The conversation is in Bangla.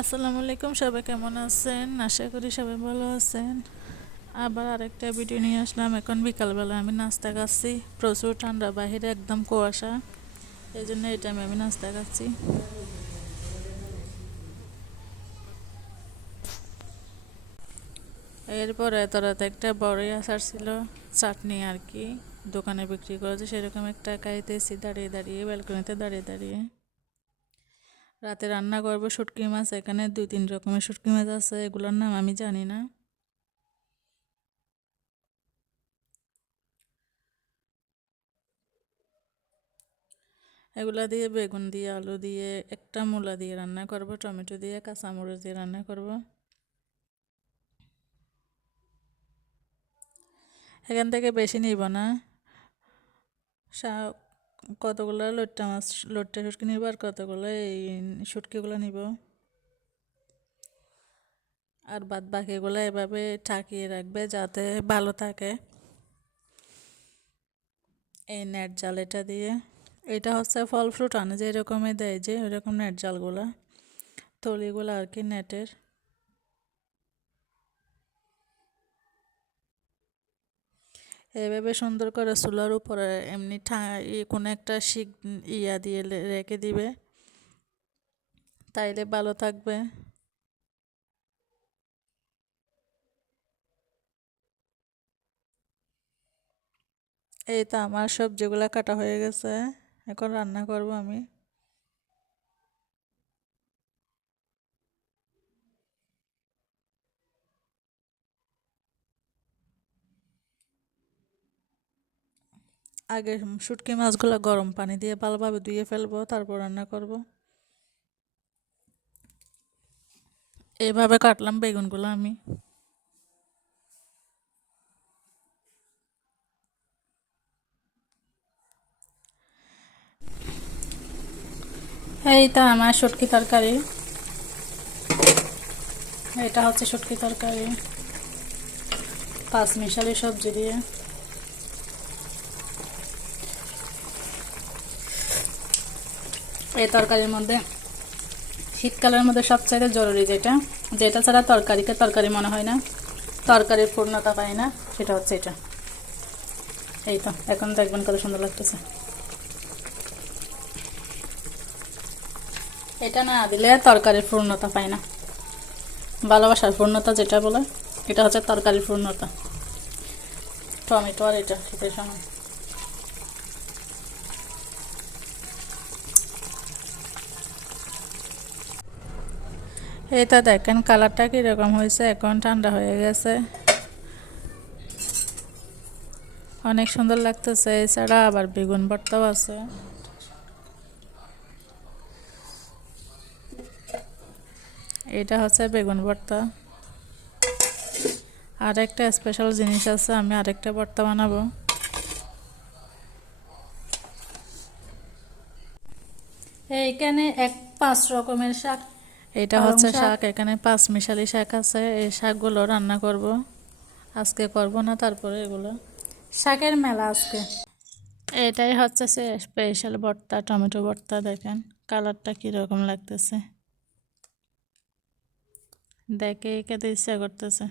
আসসালামু আলাইকুম, সবাই কেমন আছেন? আশা করি সবাই ভালো আছেন। আবার আরেকটা ভিডিও নিয়ে আসলাম। এখন বিকালবেলা আমি নাস্তা খাচ্ছি। প্রচুর ঠান্ডা, বাহিরে একদম কুয়াশা, এই জন্য এই টাইমে আমি নাস্তা খাচ্ছি। এরপরে এত রাতে একটা বড়ই আচার ছিল, চাটনি আর কি, দোকানে বিক্রি করেছে সেরকম একটা খাইতেছি দাঁড়িয়ে দাঁড়িয়ে, ব্যালকনিতে দাঁড়িয়ে দাঁড়িয়ে। রাতে রান্না করবো শুটকি মাছ। এখানে 2-3 রকমের শুটকি মাছ আছে, এগুলোর নাম আমি জানি না। এগুলা দিয়ে বেগুন দিয়ে, আলু দিয়ে, একটা মূলা দিয়ে রান্না করব, টমেটো দিয়ে, কাঁচামরিচ দিয়ে রান্না করব। এখান থেকে বেশি নিব না, কতগুলো লইট্টা মাছ, লইট্টা শুটকি নিব, আর কতগুলো এই শুটকিগুলো নিব। আর বাদ বাকিগুলো এভাবে ঠাকিয়ে রাখবে যাতে ভালো থাকে এই নেট জাল এটা দিয়ে। এটা হচ্ছে ফল ফ্রুট আনে যে এরকমই দেয়, যে ওইরকম নেট জালগুলা, থলিগুলো আর কি নেটের। এভাবে সুন্দর করে চুলার উপরে এমনি কোনো একটা শিক ইয়া দিয়ে রেখে দিবে, তাইলে ভালো থাকবে। এই তো আমার সবজিগুলা কাটা হয়ে গেছে, এখন রান্না করব আমি। আগে শুটকি মাছগুলো গরম পানি দিয়ে ভালোভাবে ধুয়ে ফেলবো, তারপর রান্না করব। এইভাবে কাটলাম বেগুনগুলো আমি। এই তো আমার শুটকি তরকারি, এটা হচ্ছে শুটকি তরকারি পাঁচ মিশালি সবজি দিয়ে। এই তরকারির মধ্যে, শীতকালের মধ্যে সবচাইতে জরুরি যেটা, যেটা ছাড়া তরকারিকে তরকারি মনে হয় না, তরকারির পূর্ণতা পায় না, সেটা হচ্ছে এটা। এই তো এখন দেখবেন কত সুন্দর লাগতেছে। এটা না দিলে তরকারির পূর্ণতা পায় না, ভালোবাসার পূর্ণতা যেটা বলে, এটা হচ্ছে তরকারির পূর্ণতা। টমেটো আর এটা শীতের সময়। এইটা দেখেন কালারটা কীরকম হয়েছে, এখন ঠান্ডা হয়ে গেছে, অনেক সুন্দর লাগতেছে। এছাড়া আবার বেগুন ভর্তাও আছে। এটা হচ্ছে বেগুন ভর্তা। আর একটা স্পেশাল জিনিস আছে, আমি আরেকটা ভর্তা বানাবো। এইখানে 5 রকমের শাক, এটা হচ্ছে শাক, এখানে 5 মিশালি শাক আছে। এই শাকগুলো রান্না করব, আজকে করব না, তারপরে এগুলো শাকের মেলা আজকে। এটাই হচ্ছে স্পেশাল ভর্তা, টমেটো ভর্তা। দেখেন কালারটা কীরকম লাগতেছে, দেখে খেতে ইচ্ছা করতেছে।